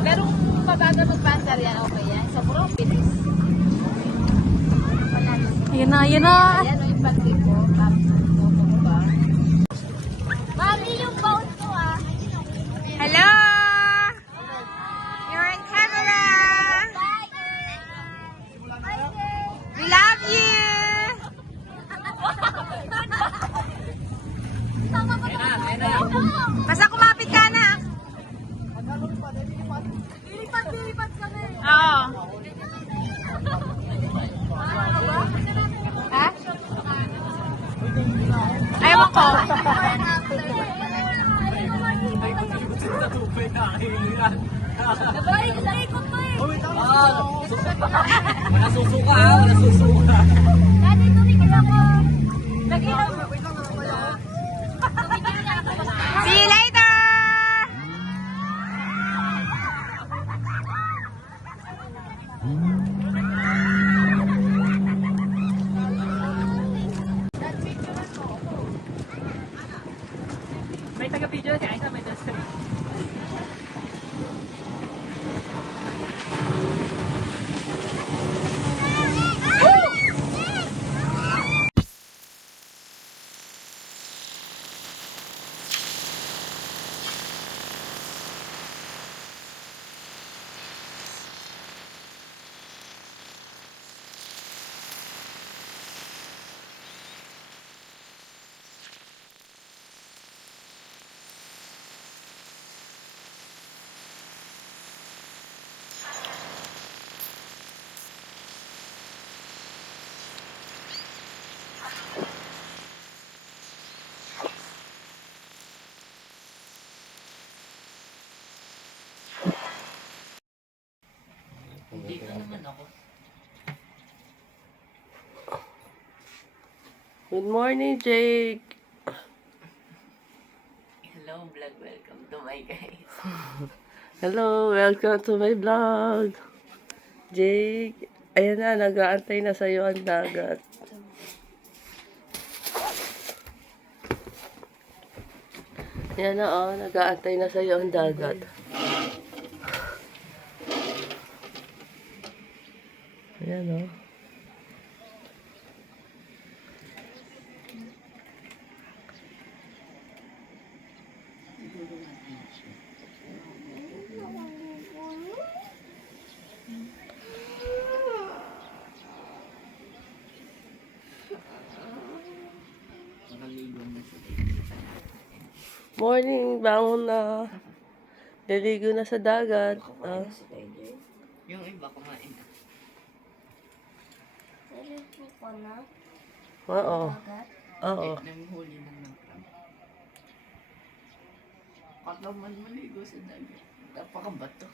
Pero kung mabagal mag-bandar yan, okay yan. Sa puro, bilis. Ayan na, ayan na. Ayan, yung pag-trip ko. Mami, yung boat ko ah. Hello! You're on camera! We love you! Basta kumapit ka na. Lilipat ka na eh. Oo. Ha? Ayaw ko. Nabalik sa ikot mo eh. Wala susuka ha, wala susuka. Dati tumigil ako. Nag-ilaw. Tumigil na ako. See you later! May taga-video niya, isa may taga. Hindi ka naman ako. Good morning, Jake. Hello vlog, welcome to my guys. Hello, welcome to my vlog. Jake, ayan na, nag-aantay na sa'yo ang dagat. Ayan na, oh, nag-aantay na sa'yo ang dagat. Ayan, oh. Morning, bangon na. Liligo na sa dagat. Ah. Yung iba kumain na. Oo. Oo. Nanghuli lang ng crab. Pagkaman maligo sa dagat. Napakabato.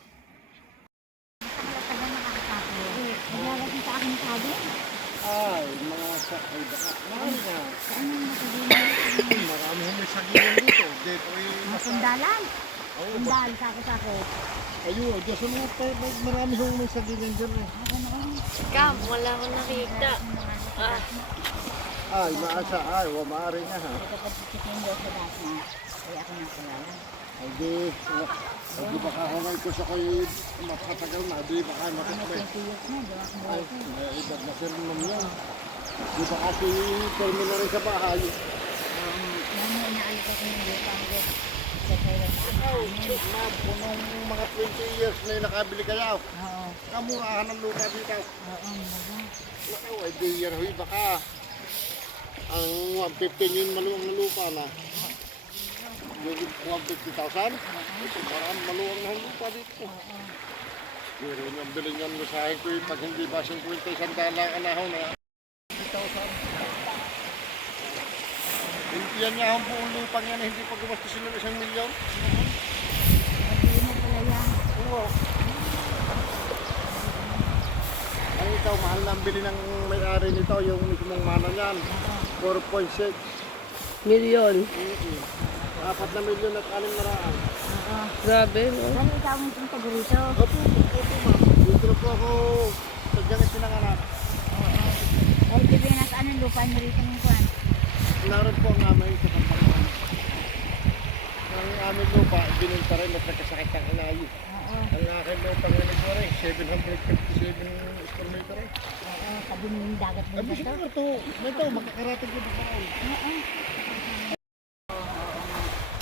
Naglalagay sa akin sabi. Ay, mga sakay baka. Marami na. Marami mo may sagilan dito. Dito ay Masundalan. Sundal, sako-sako. ayun, Diyos mo tayo. Marami hong may sagilan dyan eh. Kam, wala akong nakita. Ay, maasa. Ay, maaari na ha. Kapag chicken daw sa das na, ay ako na kulala. Ay, di baka hangay ko sa kayo mapatagal na. Di baka matakabay. 20 years na, di ako Ay, buhay. may edad na sir naman yan. Di ba kasi termino rin sa bahay. Nang inaalit ako ng lupa hanggang sa kailan sa amin. Punong mga 20 years na yung nakabili kayo. Oo, Kamurahan ng lupa dito. oo, mga. Nakaw, ay di year huy baka. Ang 115 yung maluwang na lupa na. Yung 150,000. Ito parang maluwang na lupa dito. Pero yung bilhin yung lusahin ko pag hindi ba 50 isang dalang anahon na 50,000. Yan nga ang buong lupang yan, hindi pa gumastos sila ng 1 milyon. Sabihin mo pala yan. Oo. Ang ikaw, mahal na ang bili ng may-ari nito, yung mismong mana niyan. 4.6 Million. 4 na milyon at 6 na raan. Oo. Grabe, no? Ano ikaw mo itong taga rito? Opo, ma'am. Dito na po ako sa diyang pinanganak. Oo. Ay, di ba nasaan ang lupa niyo rito ng kwan? Naroon po ang amay sa Pampanga. aming lupa, binunta rin at nagkasakit ang inayo. Oo. Ang aking lupa ngayon ko rin, 757 square meter eh. Oo. Sabi mo yung dagat Ay, din bisa dito. naman ito. Ito, makakarating ko dito. Oo.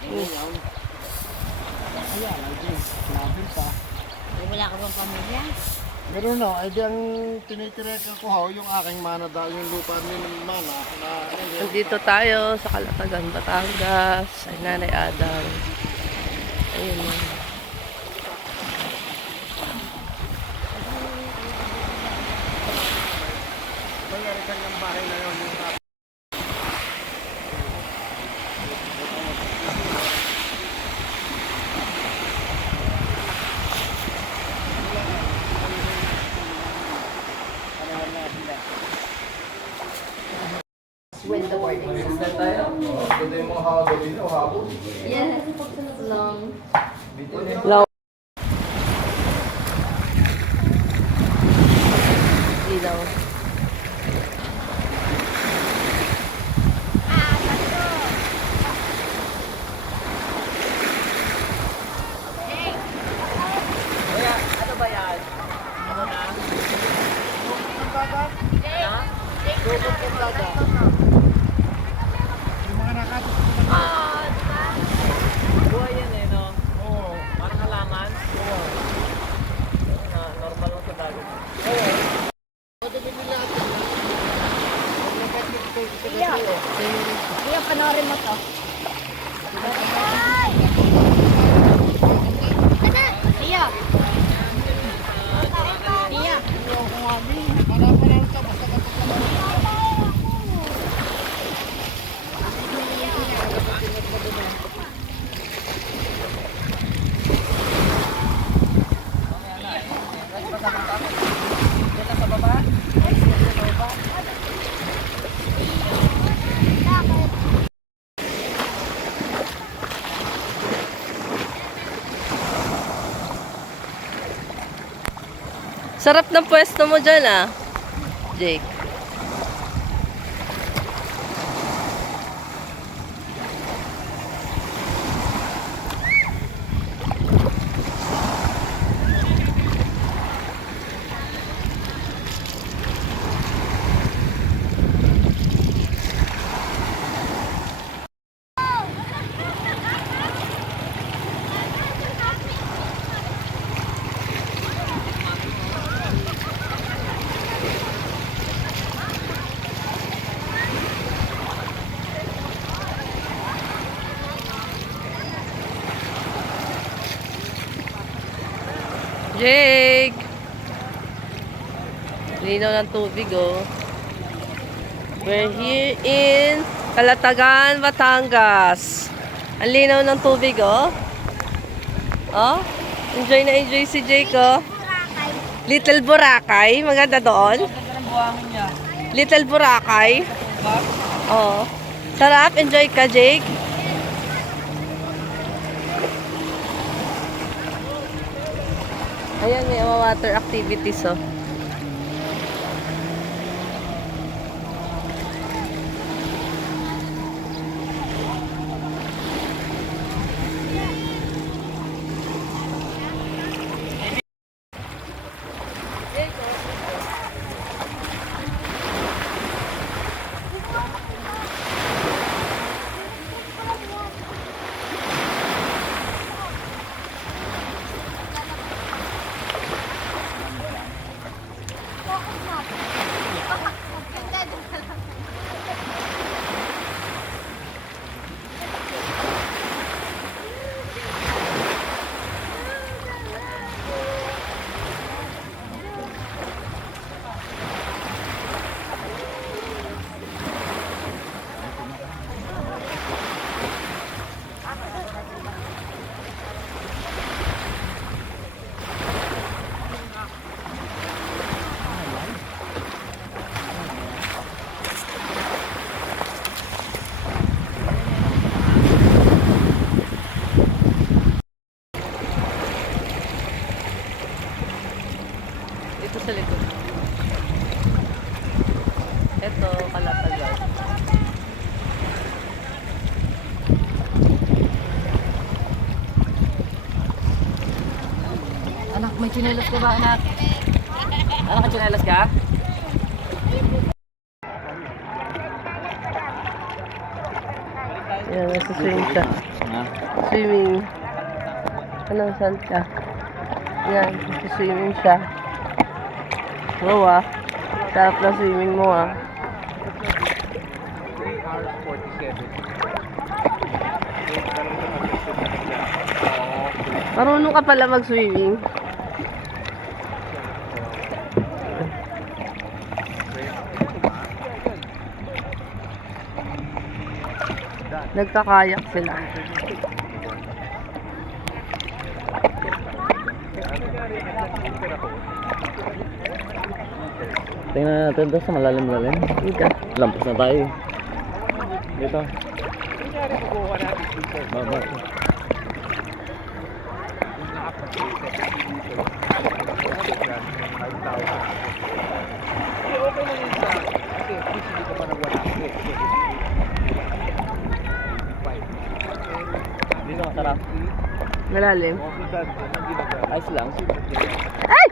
Ayan. Ayan, ay nabil pa. Eh, wala ka bang pamilya? Meron no, ay di ang tinitirakan ko ho, yung aking mana daw, yung lupa ni mana na Nandito tayo sa Kalatagan, Batangas. Ay, Nanay Adam. Ayun na. mayari kanyang bahay na yun. Yung Long. Ilaw. yung mga nakatos. Buhay yan eh, no? Oo. Parang halaman. Oo. Na normal lang sa dagat. Madali nila ito. Ang napatik ito sa Iya. Iya, panoorin mo to. Iya. Iya. Para ito, basta kapag Sarap ng pwesto mo dyan, ah. Jake. Jake! Linaw ng tubig, oh. We're here in Kalatagan, Batangas. Ang linaw ng tubig, oh. Oh, enjoy na enjoy si Jake, oh. Little Boracay. Maganda doon. Ang buhangin niya. Little Boracay. Oh. Sarap. Enjoy ka, Jake. Ayan, may mga water activities, oh. Dito sa likod. Ito, Kalatagan. Nakachinelas ka ba, anak? Nakachinelas ka? Yan, nasa swimming siya. Swimming. Anong saan ka? Yan, nasa swimming siya. Wow ah. Sarap na swimming mo ah. Marunong ka pala mag-swimming. Nagkakayak sila. Tingnan natin ito sa malalim-lalim. Dito. Lampas na tayo. Dito. Baba. Dito masarap. Malalim. Ayos lang. Ay!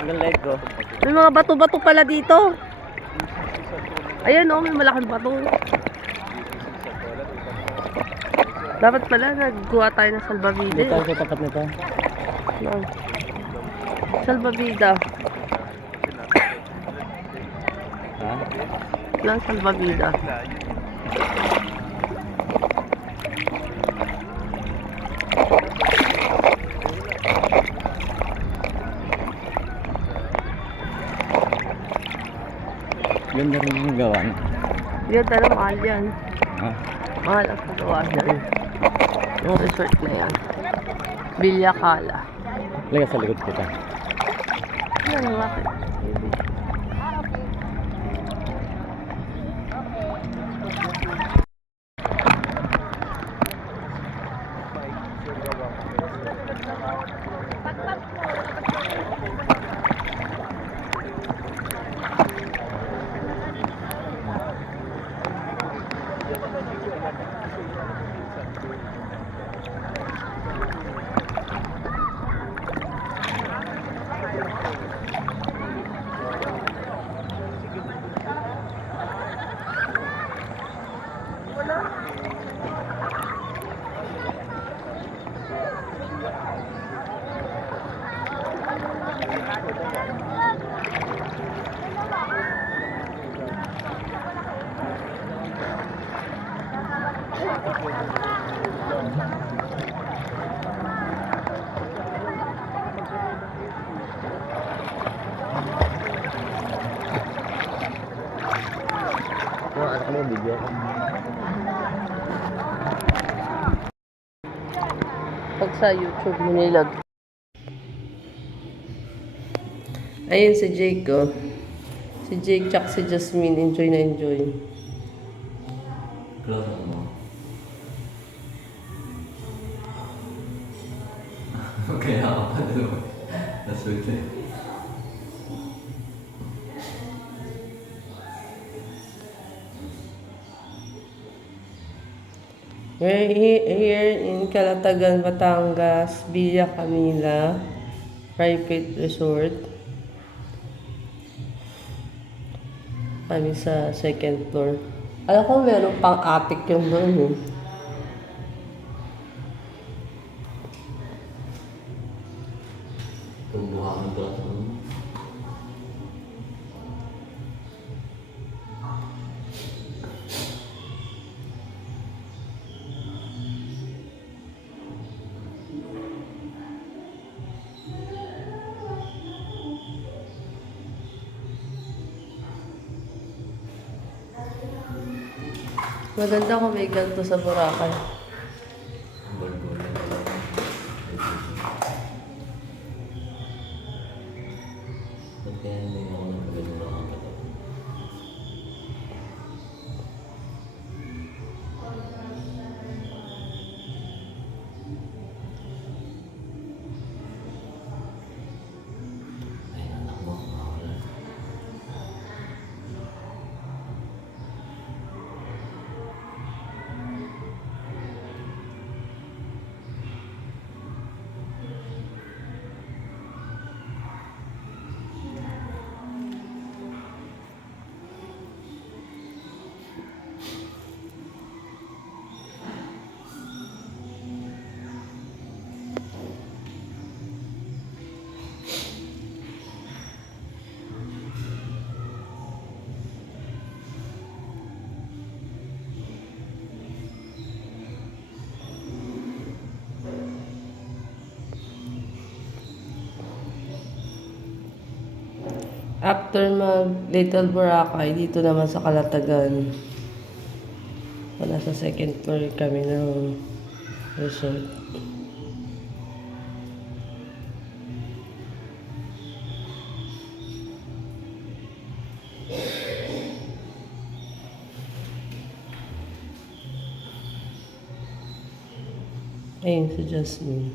Hanggang leg ko. May mga bato-bato pala dito. Ayan oh, may malaking bato. Dapat pala nagkuha tayo ng salbavida. Dito sa tapat nito. Yan. Salbavida. Ha? Lang salbavida. Ganda rin yung gawa. Yan, tara, mahal yan. Ha? Mahal ang pagawa dyan. Yung resort na yan. Villa Cala. Lagay sa likod kita. Yan ang bakit. Anak mo, video ko. Pag sa YouTube mo nilag. Ayun si Jake oh. Si Jake tsaka si Jasmine enjoy na enjoy. Close mo. Okay, ako pa dalawa. Naswerte. We're here in Calatagan, Batangas, Villa Camila, private resort. Kami sa second floor. Alam ko meron pang attic yung doon eh. Tumbuhan ko lang. Maganda kung may ganito sa Boracay. After mag Little Boracay, dito naman sa Calatagan. Wala sa second floor kami ng resort. Ayun si Jasmine.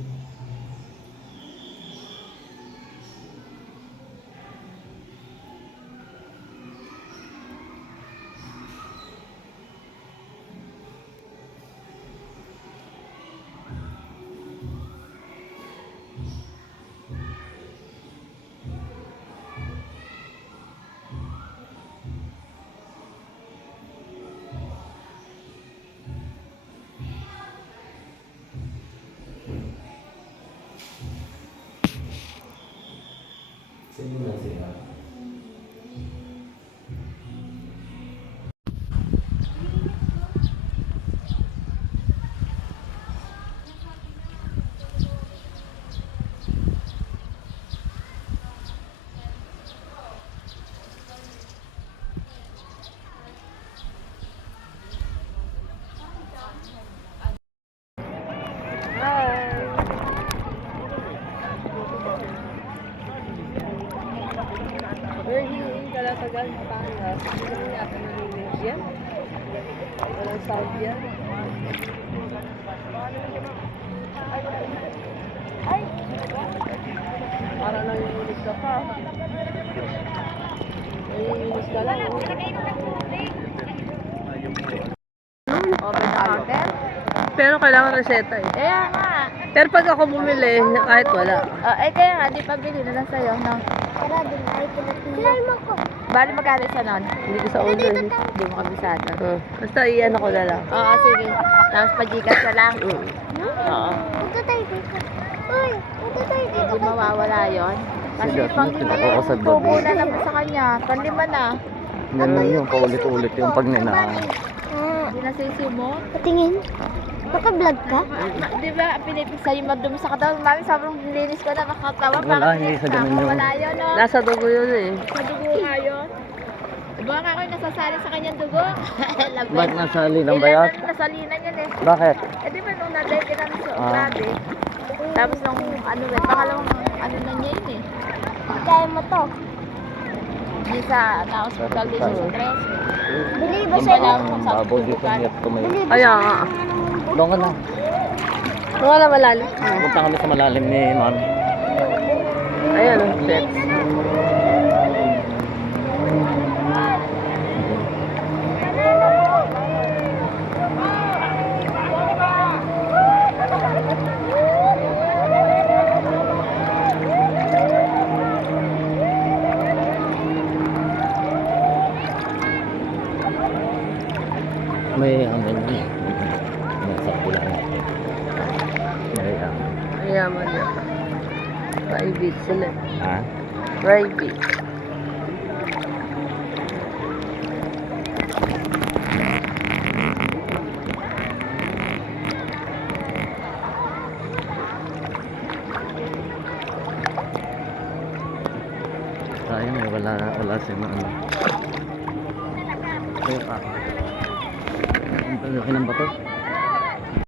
We're here in Calatagan, Batangas. Hindi naman yata narinig yan. Walang sound yan. Parang nanginginig ka pa. Nanginginig ka lang. Open counter? Pero kailangan reseta eh. Kaya nga. Pero pag ako bumili, kahit wala. Kaya nga, di pa bili na lang sa'yo, no? Bali magkano isa nun? Hindi ko sa order. Hindi mo kabisado. Basta iyan ako na lang. Oo, sige. Tapos pajikas na lang. Oo. Hindi mawawala yun. Kasi pang lima na, tubo na lang sa kanya. Panlima na. Ganun yung paulit-ulit yung pag nina. Hindi nasisi mo. Patingin. Baka vlog ka? Di ba, pinipig sa'yo magdumi sa katawan. Mami, sobrang linis ko na makatawa. Wala, hindi sa ganun yun. Wala yun, no? Nasa dugo yun eh. Sa dugo nga yun. Diba nga ako nasasali sa kanyang dugo? Ba't nasali ng bayat? Nasalinan yan eh. Bakit? Eh di ba nung na-date kami sa grabe. Tapos nung ano eh, pangalawang ano na niya yun eh. Kaya mo to. Hindi sa na-hospitalization sa stress. Bili ba Yung siya? pala kung sa Baboy dito niya tumayo. Bili ba Kaya siya? nga. Doon ka na. Wala malalim. Punta kami sa malalim ni Ma'am. Ayan ang sets. May ano yun. Nasa pula na. May Ayaman na. Private sila. Ha? Private. Sayang eh, wala siya na ano. Kaya pa. Ang laki ng bato.